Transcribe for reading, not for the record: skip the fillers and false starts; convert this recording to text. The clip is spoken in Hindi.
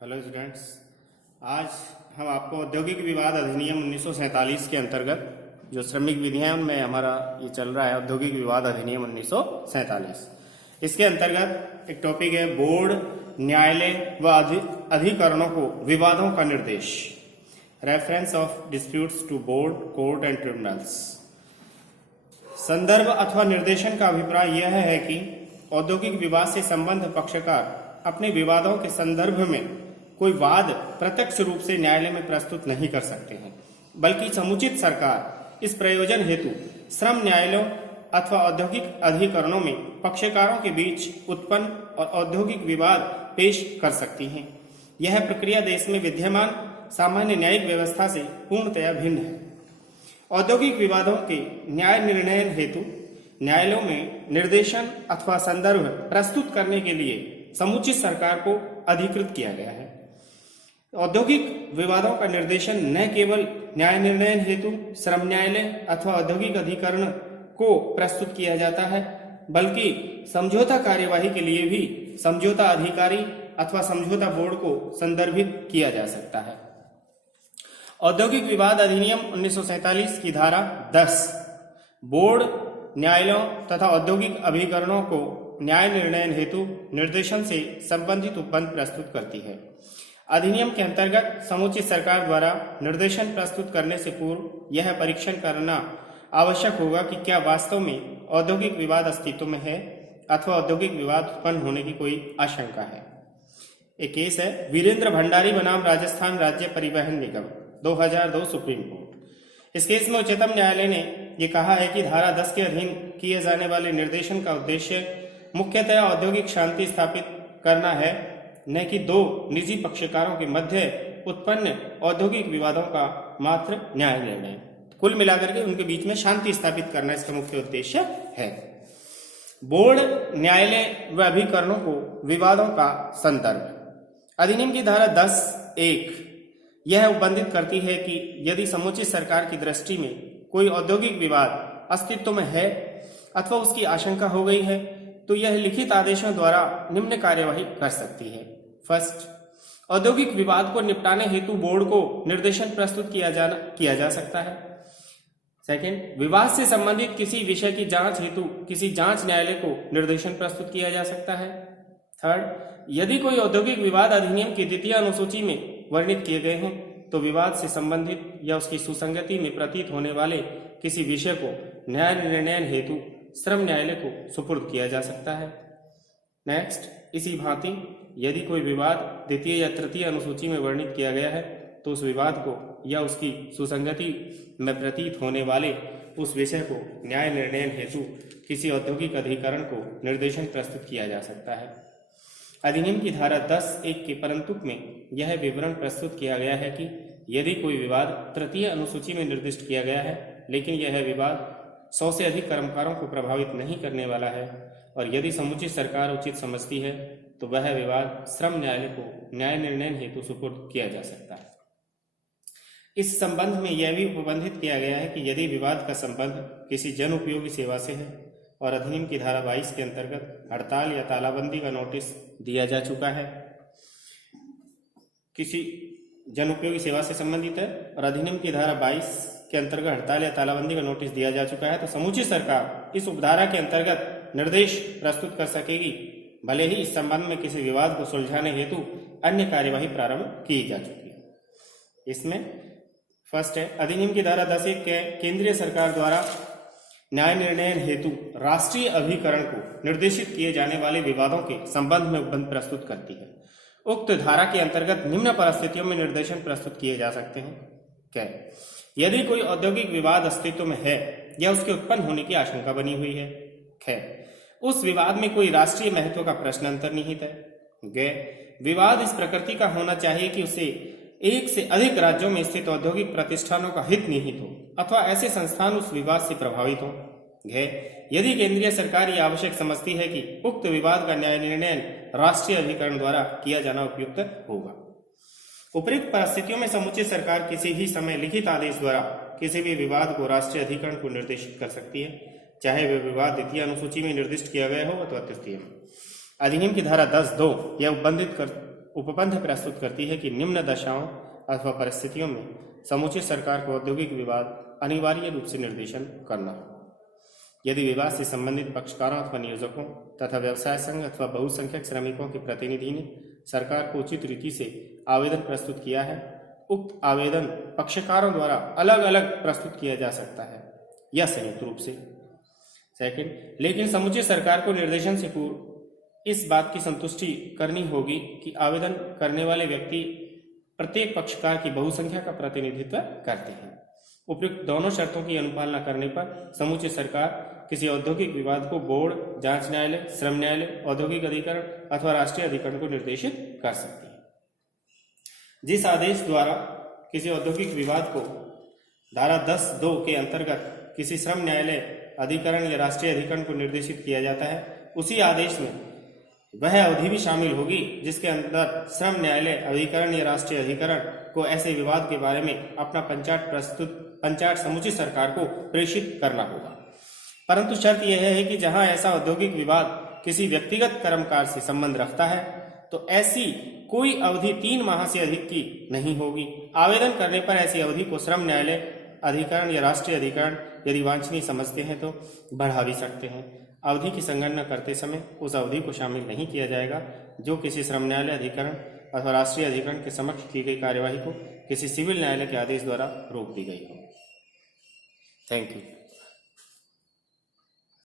हेलो स्टूडेंट्स, आज हम आपको औद्योगिक विवाद अधिनियम 1947 के अंतर्गत जो श्रमिक विधियां हैं उनमें हमारा ये चल रहा है औद्योगिक विवाद अधिनियम 1947। इसके अंतर्गत एक टॉपिक है बोर्ड, न्यायालय व अधिकरणों को विवादों का निर्देश, reference of disputes to board, court and tribunals. संदर्भ अथवा निर्देशन का अभिप्राय यह है कि औद्योगिक विवाद से संबद्ध पक्षकार अपने विवादों के संदर्भ में कोई वाद प्रत्यक्ष रूप से न्यायालय में प्रस्तुत नहीं कर सकते हैं, बल्कि समुचित सरकार इस प्रयोजन हेतु श्रम न्यायालयों अथवा औद्योगिक अधिकरणों में पक्षकारों के बीच उत्पन्न और औद्योगिक विवाद पेश कर सकती हैं। यह प्रक्रिया देश में विद्यमान सामान्य न्यायिक व्यवस्था से पूर्णतया भिन्न है। औद्योगिक विवादों के न्याय निर्णय हेतु न्यायालयों में निर्देशन अथवा संदर्भ प्रस्तुत करने के लिए समुचित सरकार को अधिकृत किया गया है। औद्योगिक विवादों का निर्देशन न केवल न्याय निर्णय हेतु श्रम न्यायालय अथवा औद्योगिक अधिकरण को प्रस्तुत किया जाता है, बल्कि समझौता कार्यवाही के लिए भी समझौता अधिकारी अथवा समझौता बोर्ड को संदर्भित किया जा सकता है। औद्योगिक विवाद अधिनियम 1947 की धारा 10 बोर्ड, न्यायालयों तथा औद्योगिक अभिकरणों को न्याय निर्णय हेतु निर्देशन से संबंधित उपबंध प्रस्तुत करती है। अधिनियम के अंतर्गत समुचित सरकार द्वारा निर्देशन प्रस्तुत करने से पूर्व यह परीक्षण करना आवश्यक होगा कि क्या वास्तव में औद्योगिक विवाद अस्तित्व में है अथवा औद्योगिक विवाद उत्पन्न होने की कोई आशंका है। एक केस है वीरेंद्र भंडारी बनाम राजस्थान राज्य परिवहन निगम 2002 सुप्रीम कोर्ट। इस केस में उच्चतम न्यायालय ने यह कहा है कि धारा 10 के अधीन किए जाने वाले निर्देशन का उद्देश्य मुख्यतः औद्योगिक शांति स्थापित करना है, न कि दो निजी पक्षकारों के मध्य उत्पन्न औद्योगिक विवादों का मात्र न्याय निर्णय। कुल मिलाकर के उनके बीच में शांति स्थापित करना इसका मुख्य उद्देश्य है। बोर्ड, न्यायालय व अभिकरणों को विवादों का संदर्भ। अधिनियम की धारा 10(1) यह उपबंधित करती है कि यदि समुचित सरकार की दृष्टि में कोई औद्योगिक विवाद अस्तित्व में है अथवा उसकी आशंका हो गई है तो यह लिखित आदेशों द्वारा निम्न कार्यवाही कर सकती है। फर्स्ट, औद्योगिक विवाद को निपटाने हेतु बोर्ड को निर्देशन प्रस्तुत किया जा सकता है। सेकंड, विवाद से संबंधित किसी विषय की जांच हेतु किसी जांच न्यायालय को निर्देशन प्रस्तुत किया जा सकता है। थर्ड, यदि कोई औद्योगिक विवाद अधिनियम की द्वितीय अनुसूची में वर्णित किए गए हैं तो विवाद से संबंधित या उसकी सुसंगति में प्रतीत होने वाले किसी विषय को न्याय निर्णय हेतु श्रम न्यायालय को सुपुर्द किया जा सकता है। नेक्स्ट, इसी भांति यदि कोई विवाद द्वितीय या तृतीय अनुसूची में वर्णित किया गया है तो उस विवाद को या उसकी सुसंगति में प्रतीत होने वाले उस विषय को न्याय निर्णय हेतु किसी औद्योगिक अधिकरण को निर्देशन प्रस्तुत किया जा सकता है। अधिनियम की धारा 10(1) के परंतुक में यह विवरण प्रस्तुत किया गया है कि यदि कोई विवाद तृतीय अनुसूची में निर्दिष्ट किया गया है लेकिन यह विवाद 100 से अधिक कर्मकारों को प्रभावित नहीं करने वाला है और यदि समुचित सरकार उचित समझती है तो वह विवाद श्रम न्यायालय को न्याय निर्णय हेतु सुपुर्द किया जा सकता है। इस संबंध में यह भी उपबंधित किया गया है कि यदि विवाद का संबंध किसी जन उपयोगी सेवा से है और अधिनियम की धारा 22 के अंतर्गत हड़ताल या तालाबंदी का नोटिस दिया जा चुका है, किसी जन उपयोगी सेवा से संबंधित है और अधिनियम की धारा 22 के अंतर्गत हड़ताल या तालाबंदी का नोटिस दिया जा चुका है तो समुचित सरकार इस उपधारा के अंतर्गत निर्देश प्रस्तुत कर सकेगी, भले ही इस संबंध में किसी विवाद को सुलझाने हेतु अन्य कार्यवाही प्रारंभ की जा चुकी है। इसमें फर्स्ट है अधिनियम की धारा 10(1) के केंद्रीय सरकार द्वारा न्याय निर्णय हेतु राष्ट्रीय अभिकरण को निर्देशित किए जाने वाले विवादों के संबंध में उपबंध प्रस्तुत करती है। उक्त धारा के अंतर्गत निम्न परिस्थितियों में निर्देशन प्रस्तुत किए जा सकते हैं। क्या? यदि कोई औद्योगिक विवाद अस्तित्व में है या उसके उत्पन्न होने की आशंका बनी हुई है। उस विवाद में कोई राष्ट्रीय महत्व का प्रश्न अंतर्निहित है। विवाद इस प्रकृति का होना चाहिए कि उसे एक से अधिक राज्यों में स्थित औद्योगिक प्रतिष्ठानों का हित निहित हो अथवा ऐसे संस्थान उस विवाद से प्रभावित हो। यदि केंद्रीय सरकार ये आवश्यक समझती है कि उक्त विवाद का न्याय निर्णय राष्ट्रीय अभिकरण द्वारा किया जाना उपयुक्त होगा। उपयुक्त परिस्थितियों में समुचित सरकार किसी भी समय लिखित आदेश द्वारा किसी भी विवाद को राष्ट्रीय अधिकरण को निर्देशित कर सकती है, चाहे वह विवाद द्वितीय अनुसूची में निर्दिष्ट किया गया हो अथवा तृतीय। अधिनियम की धारा 10(2) यह उपबंध प्रस्तुत करती है कि निम्न दशाओं अथवा परिस्थितियों में समुचित सरकार को औद्योगिक विवाद अनिवार्य रूप से निर्देशन करना हो। यदि विवाद से संबंधित पक्षकारों अथवा नियोजकों तथा व्यवसाय संघ अथवा बहुसंख्यक श्रमिकों के प्रतिनिधि ने सरकार को उचित रीति से आवेदन प्रस्तुत किया है, उक्त आवेदन पक्षकारों द्वारा अलग अलग प्रस्तुत किया जा सकता है या संयुक्त रूप से। सेकंड, लेकिन समुचित सरकार को निर्देशन से पूर्व इस बात की संतुष्टि करनी होगी कि आवेदन करने वाले व्यक्ति प्रत्येक पक्षकार की बहुसंख्या का प्रतिनिधित्व करते हैं। उपयुक्त दोनों शर्तों की अनुपालना करने पर समुचित सरकार किसी औद्योगिक विवाद को बोर्ड, जांच न्यायालय, श्रम न्यायालय, औद्योगिक अधिकरण अथवा राष्ट्रीय अधिकरण को निर्देशित कर सकती है। जिस आदेश द्वारा किसी औद्योगिक विवाद को धारा 10(2) के अंतर्गत किसी श्रम न्यायालय, अधिकरण या राष्ट्रीय अधिकरण को निर्देशित किया जाता है, उसी आदेश में वह अवधि भी शामिल होगी जिसके अंदर श्रम न्यायालय, अधिकरण या राष्ट्रीय अधिकरण को ऐसे विवाद के बारे में अपना पंचायत समुचित सरकार को प्रेषित करना होगा। परंतु शर्त यह है कि जहां ऐसा औद्योगिक विवाद किसी व्यक्तिगत कर्मकार से संबंध रखता है तो ऐसी कोई अवधि 3 माह से अधिक की नहीं होगी। आवेदन करने पर ऐसी अवधि को श्रम न्यायालय, अधिकरण या राष्ट्रीय अधिकरण यदि वांछनीय समझते हैं तो बढ़ा भी सकते हैं। अवधि की संगणना करते समय उस अवधि को शामिल नहीं किया जाएगा जो किसी श्रम न्यायालय, अधिकरण अथवा राष्ट्रीय अधिकरण के समक्ष की गई कार्यवाही को किसी सिविल न्यायालय के आदेश द्वारा रोक दी गई हो। Thank you.